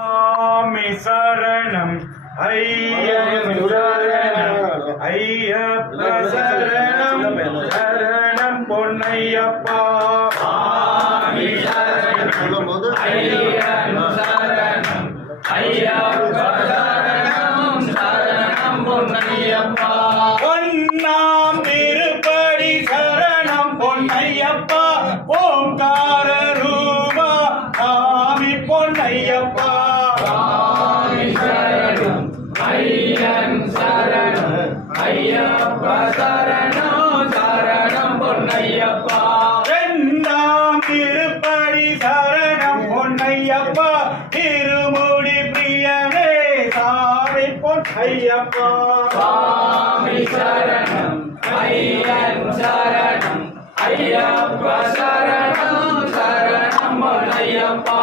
சாமி சரணம் ஐயன் சரணம் ஐயப்ப சரணம் சரணம் பொன்னையப்பா சாமி சரணம் ஐயன் சரணம் ஐயப்ப சரணம் சரணம் பொன்னையப்பா பொன்னாம் திருப்படி சரணம் பொன்னையப்பா ஓங்கார ரூபா சாமி பொன்னையப்பா ஐயன் சரணம் ஐயப்ப சரணம் சரணம் பொன்னையப்பா இரண்டாம் திருப்படி சரணம் பொன்னையப்பா திருமுடி பிரியனே சாமி பொன்னையப்பா சாமி சரணம் ஐயன் சரணம் ஐயப்ப சரணம் சரணம் பொன்னையப்பா